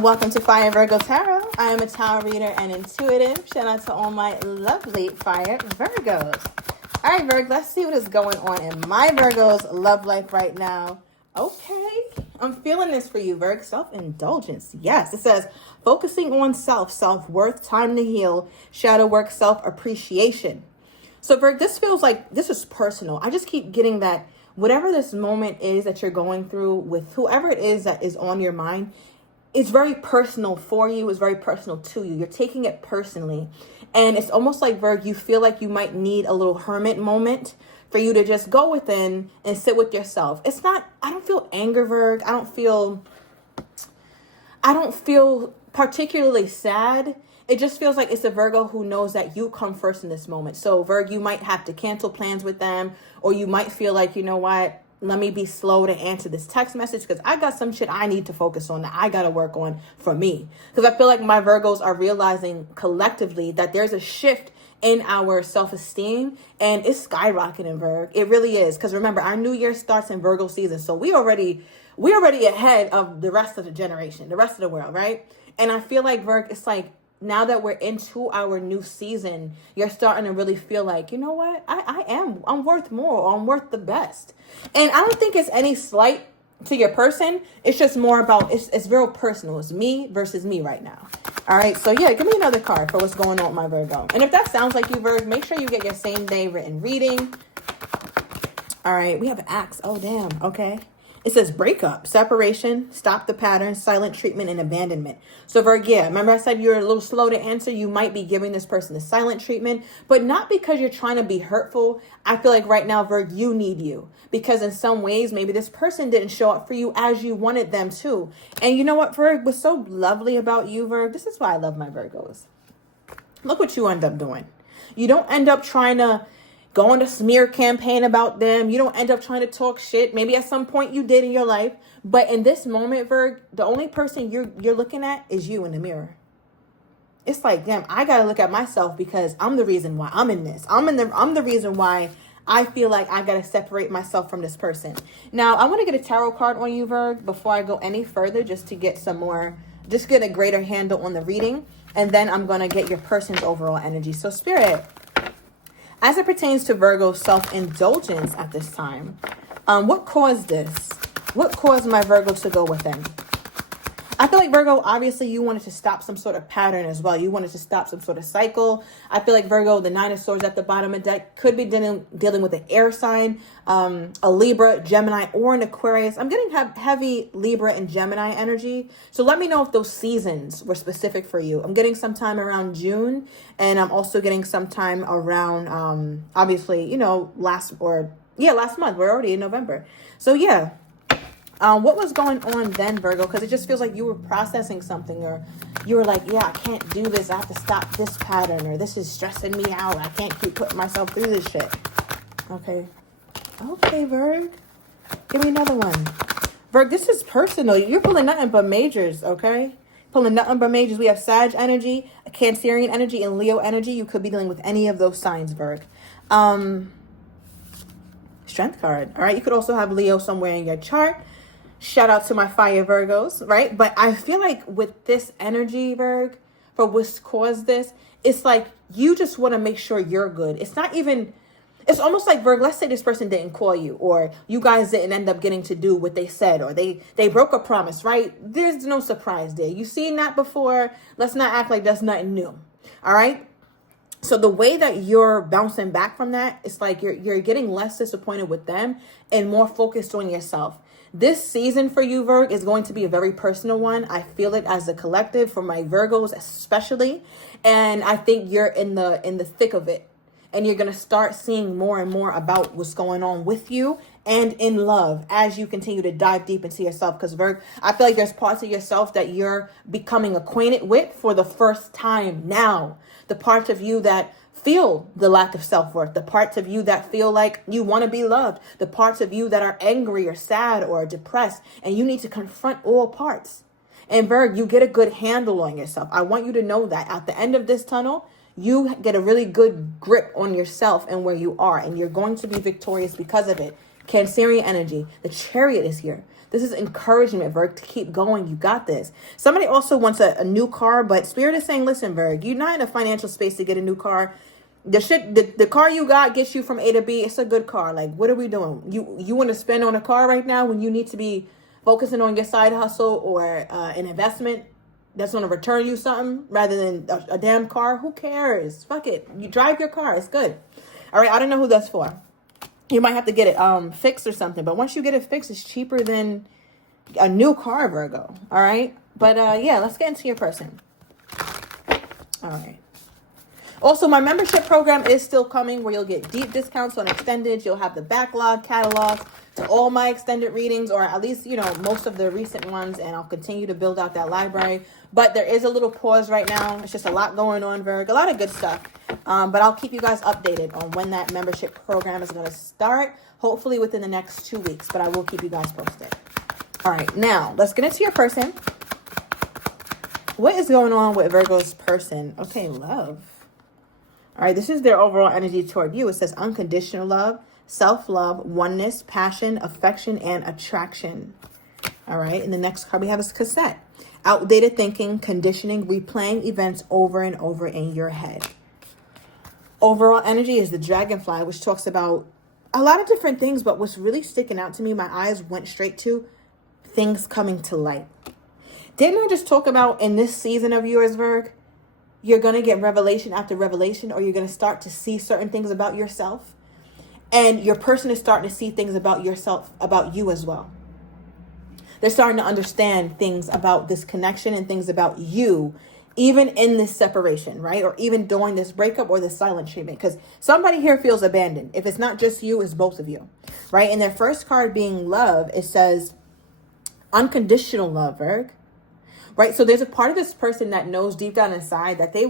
Welcome to Fire Virgo Tarot. I am a tarot reader and intuitive. Shout out to all my lovely Fire Virgos. All right, Virg, let's see what is going on in my Virgo's love life right now. Okay, I'm feeling this for you, Virg. Self-indulgence. Yes, it says focusing on self-worth, time to heal, shadow work, self-appreciation. So, Virg, this feels like this is personal. I just keep getting that whatever this moment is that you're going through with whoever it is that is on your mind, it's very personal for you. It's very personal to you. You're taking it personally. And it's almost like, Virg, you feel like you might need a little hermit moment for you to just go within and sit with yourself. It's not, I don't feel anger, Virg. I don't feel particularly sad. It just feels like it's a Virgo who knows that you come first in this moment. So, Virg, you might have to cancel plans with them, or you might feel like, you know what? Let me be slow to answer this text message because I got some shit I need to focus on that I got to work on for me. Because I feel like my Virgos are realizing collectively that there's a shift in our self-esteem and it's skyrocketing, Virg. It really is. Because remember, our new year starts in Virgo season. So we already ahead of the rest of the generation, the rest of the world, right? And I feel like, Virg, it's like, now that we're into our new season, you're starting to really feel like, you know what? I'm worth more, or I'm worth the best. And I don't think it's any slight to your person. It's just more about, it's real personal. It's me versus me right now. All right. So yeah, give me another card for what's going on with my Virgo. And if that sounds like you, Virg, make sure you get your same day written reading. All right. We have an axe. Oh, damn. Okay. It says breakup, separation, stop the pattern, silent treatment, and abandonment. So, Virg, yeah, remember I said you're a little slow to answer. You might be giving this person the silent treatment, but not because you're trying to be hurtful. I feel like right now, Virg, you need you. Because in some ways, maybe this person didn't show up for you as you wanted them to. And you know what, Virg, what's so lovely about you, Virg? This is why I love my Virgos. Look what you end up doing. You don't end up trying to go on a smear campaign about them. You don't end up trying to talk shit. Maybe at some point you did in your life. But in this moment, Virg, the only person you're looking at is you in the mirror. It's like, damn, I got to look at myself because I'm the reason why I'm in this. I'm the reason why I feel like I got to separate myself from this person. Now, I want to get a tarot card on you, Virg, before I go any further, just to get just get a greater handle on the reading. And then I'm going to get your person's overall energy. So, Spirit, as it pertains to Virgo's self-indulgence at this time, what caused this? What caused my Virgo to go within? I feel like, Virgo, obviously you wanted to stop some sort of pattern as well. You wanted to stop some sort of cycle. I feel like, Virgo, the Nine of Swords at the bottom of the deck could be dealing with an air sign, a Libra, Gemini, or an Aquarius. I'm getting heavy Libra and Gemini energy. So let me know if those seasons were specific for you. I'm getting sometime around June, and I'm also getting sometime around, obviously, you know, last month. We're already in November. So yeah. What was going on then, Virgo? Because it just feels like you were processing something, or you were like, yeah, I can't do this. I have to stop this pattern, or this is stressing me out. I can't keep putting myself through this shit. Okay, Virg. Give me another one. Virg, this is personal. You're pulling nothing but majors, okay? Pulling nothing but majors. We have Sag energy, a Cancerian energy, and Leo energy. You could be dealing with any of those signs, Virg. Strength card. All right, you could also have Leo somewhere in your chart. Shout out to my Fire Virgos, right? But I feel like with this energy, Virg, for what's caused this, it's like you just want to make sure you're good. It's not even, it's almost like, Virg, let's say this person didn't call you, or you guys didn't end up getting to do what they said, or they broke a promise, right? There's no surprise there. You've seen that before. Let's not act like that's nothing new, all right? So the way that you're bouncing back from that, it's like you're getting less disappointed with them and more focused on yourself. This season for you, Virg, is going to be a very personal one. I feel it as a collective for my Virgos especially. And I think you're in the thick of it. And you're going to start seeing more and more about what's going on with you and in love as you continue to dive deep into yourself. Because, Virg, I feel like there's parts of yourself that you're becoming acquainted with for the first time now. The parts of you that feel the lack of self-worth, the parts of you that feel like you want to be loved, the parts of you that are angry or sad or depressed, and you need to confront all parts. And Virg, you get a good handle on yourself. I want you to know that at the end of this tunnel, you get a really good grip on yourself and where you are, and you're going to be victorious because of it. Cancerian energy, the Chariot is here. This is encouragement, Virg, to keep going. You got this. Somebody also wants a new car, but Spirit is saying, listen, Virg, you're not in a financial space to get a new car. The car you got gets you from A to B. It's a good car. Like, what are we doing? You want to spend on a car right now when you need to be focusing on your side hustle or an investment that's going to return you something rather than a damn car? Who cares? Fuck it. You drive your car. It's good. All right. I don't know who that's for. You might have to get it fixed or something. But once you get it fixed, it's cheaper than a new car, Virgo. All right. But yeah, let's get into your person. All right. Also, my membership program is still coming where you'll get deep discounts on extended. You'll have the backlog catalog to all my extended readings, or at least, most of the recent ones. And I'll continue to build out that library. But there is a little pause right now. It's just a lot going on, Virg. A lot of good stuff. But I'll keep you guys updated on when that membership program is going to start. Hopefully within the next 2 weeks. But I will keep you guys posted. All right. Now, let's get into your person. What is going on with Virgo's person? Okay, love. All right, this is their overall energy toward you. It says unconditional love, self-love, oneness, passion, affection, and attraction. All right, and the next card we have is cassette. Outdated thinking, conditioning, replaying events over and over in your head. Overall energy is the dragonfly, which talks about a lot of different things, but what's really sticking out to me, my eyes went straight to things coming to light. Didn't I just talk about in this season of yours, Virg? You're going to get revelation after revelation, or you're going to start to see certain things about yourself. And your person is starting to see things about yourself, about you as well. They're starting to understand things about this connection and things about you, even in this separation, right? Or even during this breakup or the silent treatment. Because somebody here feels abandoned. If it's not just you, it's both of you, right? And their first card being love, it says unconditional love, Virg. Right? So there's a part of this person that knows deep down inside that this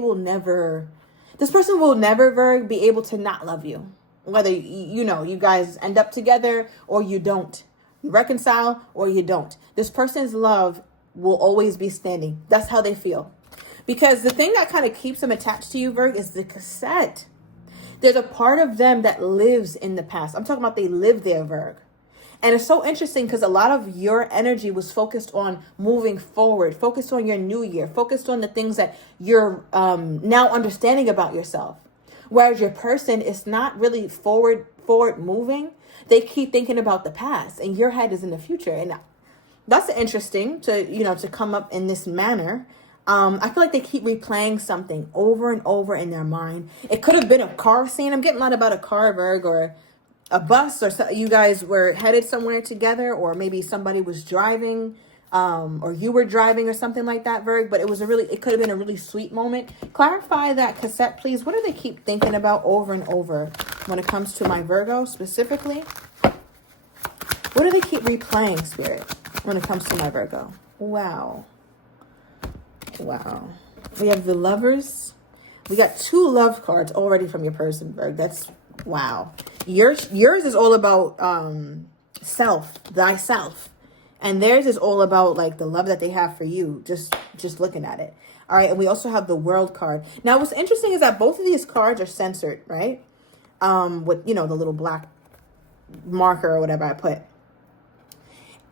person will never, Virg, be able to not love you. Whether, you guys end up together or you don't. You reconcile or you don't. This person's love will always be standing. That's how they feel. Because the thing that kind of keeps them attached to you, Virg, is the cassette. There's a part of them that lives in the past. I'm talking about they live there, Virg. And it's so interesting because a lot of your energy was focused on moving forward, focused on your new year, focused on the things that you're now understanding about yourself. Whereas your person is not really forward moving. They keep thinking about the past and your head is in the future. And that's interesting to come up in this manner. I feel like they keep replaying something over and over in their mind. It could have been a car scene. I'm getting a lot about a car, Virg, or a bus, or you guys were headed somewhere together, or maybe somebody was driving, or you were driving or something like that, Virg. But it could have been a really sweet moment. Clarify that cassette, please. What do they keep thinking about over and over when it comes to my Virgo specifically? What do they keep replaying, Spirit, when it comes to my Virgo? Wow. We have the Lovers. We got 2 love cards already from your person, Virg. That's wow. Yours is all about thyself. And theirs is all about like the love that they have for you, just looking at it. All right, and we also have the World card. Now, what's interesting is that both of these cards are censored, right? With, the little black marker or whatever I put.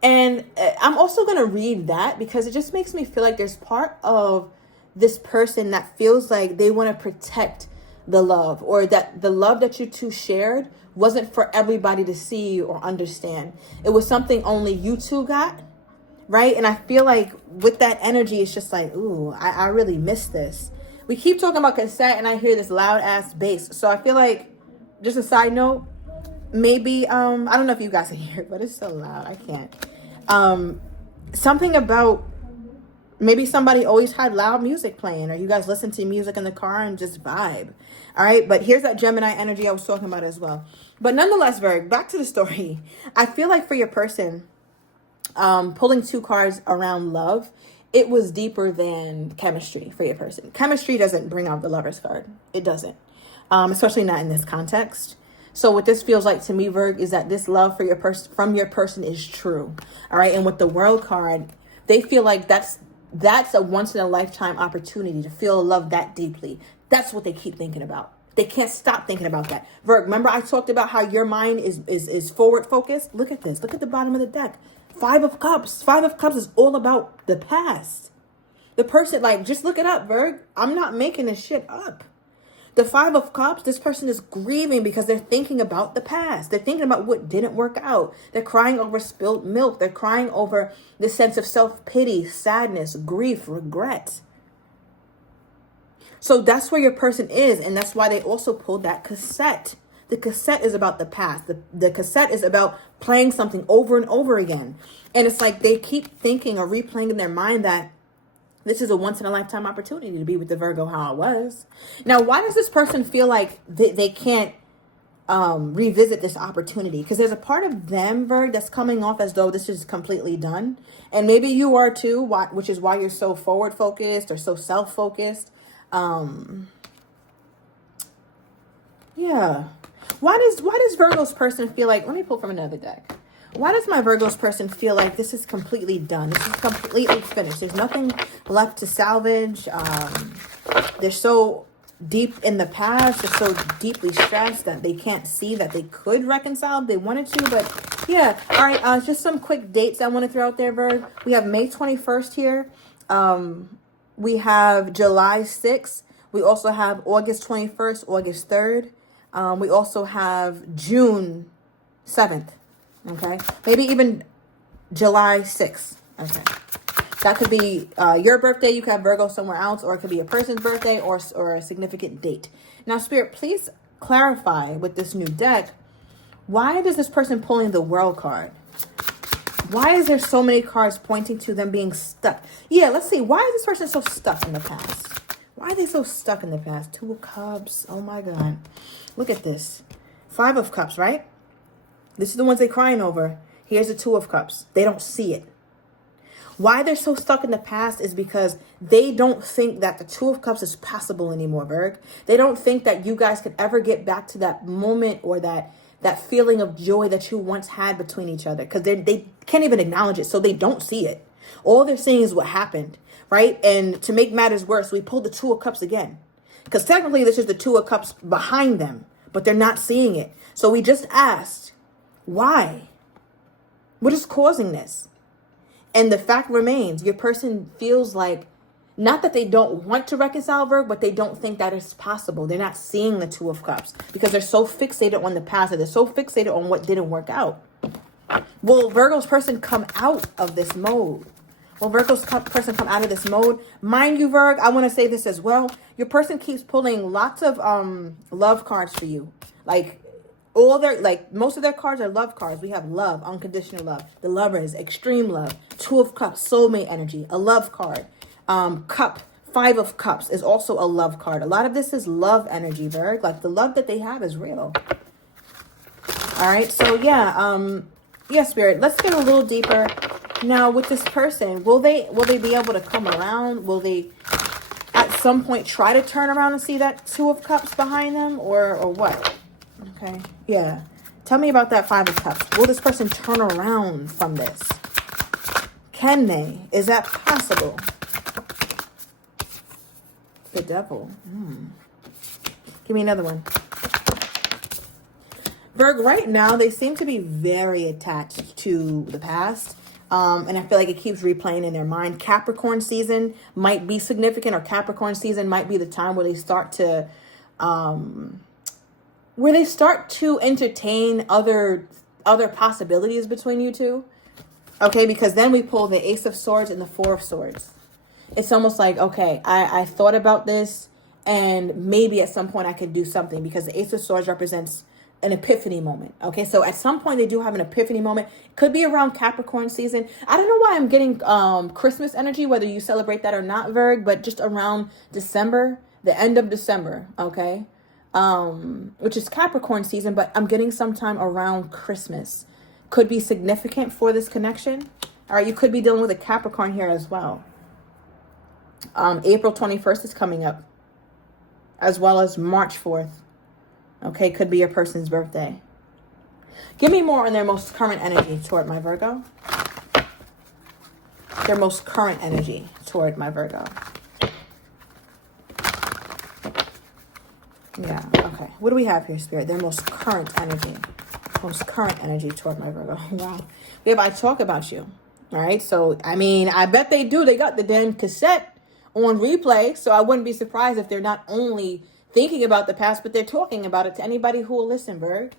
And I'm also going to read that because it just makes me feel like there's part of this person that feels like they want to protect the love, or that the love that you two shared wasn't for everybody to see or understand. It was something only you two got, right? And I feel like with that energy, it's just like, ooh, I really miss this. We keep talking about cassette and I hear this loud ass bass. So I feel like, just a side note, maybe, I don't know if you guys can hear it, but it's so loud. I can't. Something about maybe somebody always had loud music playing, or you guys listen to music in the car and just vibe. All right. But here's that Gemini energy I was talking about as well. But nonetheless, Virg, back to the story. I feel like for your person, pulling 2 cards around love, it was deeper than chemistry for your person. Chemistry doesn't bring out the Lover's card. It doesn't, especially not in this context. So what this feels like to me, Virg, is that this love for your person from your person is true. All right. And with the World card, they feel like that's a once in a lifetime opportunity to feel love that deeply. That's what they keep thinking about. They can't stop thinking about that. Virg, remember I talked about how your mind is forward focused? Look at this. Look at the bottom of the deck. Five of Cups. Five of Cups is all about the past. The person, like, just look it up, Virg. I'm not making this shit up. The Five of Cups, this person is grieving because they're thinking about the past. They're thinking about what didn't work out. They're crying over spilled milk. They're crying over the sense of self-pity, sadness, grief, regret. So that's where your person is. And that's why they also pulled that cassette. The cassette is about the past. The cassette is about playing something over and over again. And it's like they keep thinking or replaying in their mind that this is a once-in-a-lifetime opportunity to be with the Virgo how it was. Now, why does this person feel like they can't revisit this opportunity? Because there's a part of them, Virg, that's coming off as though this is completely done. And maybe you are too, which is why you're so forward-focused or so self-focused. Yeah. Why does Virgo's person feel like... Let me pull from another deck. Why does my Virgo's person feel like this is completely done? This is completely finished. There's nothing left to salvage. They're so deep in the past. They're so deeply stressed that they can't see that they could reconcile if they wanted to. But yeah. All right. Just some quick dates I want to throw out there, Virg. We have May 21st here. We have July 6th. We also have August 21st, August 3rd. We also have June 7th. Okay, maybe even July 6th. Okay, that could be your birthday. You could have Virgo somewhere else, or it could be a person's birthday or a significant date. Now, Spirit, please clarify with this new deck. Why does this person pulling the World card? Why is there so many cards pointing to them being stuck? Yeah, let's see. Why is this person so stuck in the past? Why are they so stuck in the past? Two of Cups. Oh my God, look at this. Five of Cups, right? This is the ones they're crying over. Here's the Two of Cups. They don't see it. Why they're so stuck in the past is because they don't think that the Two of Cups is possible anymore, Virg. They don't think that you guys could ever get back to that moment or that feeling of joy that you once had between each other, because they can't even acknowledge it, so they don't see it. All they're seeing is what happened, right? And to make matters worse, we pulled the Two of Cups again, because technically this is the Two of Cups behind them, but they're not seeing it. So we just asked, why? What is causing this? And the fact remains, your person feels like, not that they don't want to reconcile, Virg, but they don't think that it's possible. They're not seeing the Two of Cups because they're so fixated on the past. They're so fixated on what didn't work out. Will Virgo's person come out of this mode? Will Virgo's person come out of this mode? Mind you, Virg, I want to say this as well. Your person keeps pulling lots of love cards for you. Most of their cards are love cards. We have love, unconditional love, the Lovers, extreme love, Two of Cups, soulmate energy, a love card. Cup, Five of Cups is also a love card. A lot of this is love energy, Virg. Like the love that they have is real. All right. So yeah, Spirit, let's get a little deeper. Now with this person, will they be able to come around? Will they at some point try to turn around and see that Two of Cups behind them or what? Okay, yeah. Tell me about that Five of Cups. Will this person turn around from this? Can they? Is that possible? The Devil. Give me another one. Virg, right now, they seem to be very attached to the past. And I feel like it keeps replaying in their mind. Capricorn season might be significant, or Capricorn season might be the time where they start to... entertain other possibilities between you two. Okay, because then we pull the Ace of Swords and the Four of Swords. It's almost like, okay, I thought about this, and maybe at some point I could do something, because the Ace of Swords represents an epiphany moment. Okay, so at some point they do have an epiphany moment. Could be around Capricorn season. I don't know why I'm getting Christmas energy, whether you celebrate that or not, Virg, but just around December, the end of December, okay? Which is Capricorn season, but I'm getting sometime around Christmas. Could be significant for this connection. All right, you could be dealing with a Capricorn here as well. April 21st is coming up, as well as March 4th. Okay, could be your person's birthday. Give me more on their most current energy toward my Virgo. Their most current energy toward my Virgo. Yeah, okay. What do we have here, Spirit? Their most current energy. most current energy toward my Virgo. Wow. We have I Talk About You. All right. So, I mean, I bet they do. They got the damn cassette on replay. So I wouldn't be surprised if they're not only thinking about the past, but they're talking about it to anybody who will listen, Virg.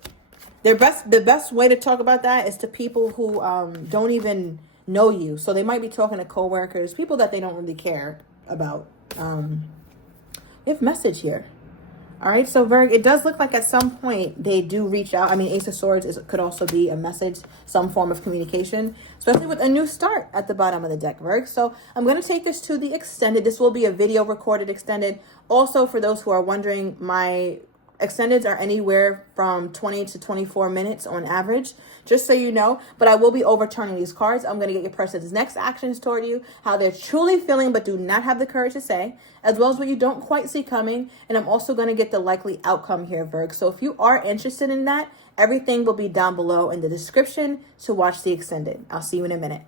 The best way to talk about that is to people who don't even know you. So they might be talking to coworkers, people that they don't really care about. We have message here. All right, so Virg, it does look like at some point they do reach out. I mean, Ace of Swords could also be a message, some form of communication, especially with a new start at the bottom of the deck, Virg. So I'm going to take this to the extended. This will be a video recorded extended. Also, for those who are wondering, my extendeds are anywhere from 20 to 24 minutes on average, just so you know. But I will be overturning these cards. I'm going to get your person's next actions toward you, how they're truly feeling but do not have the courage to say, as well as what you don't quite see coming. And I'm also going to get the likely outcome here, Virg. So if you are interested in that, everything will be down below in the description to watch the extended. I'll see you in a minute.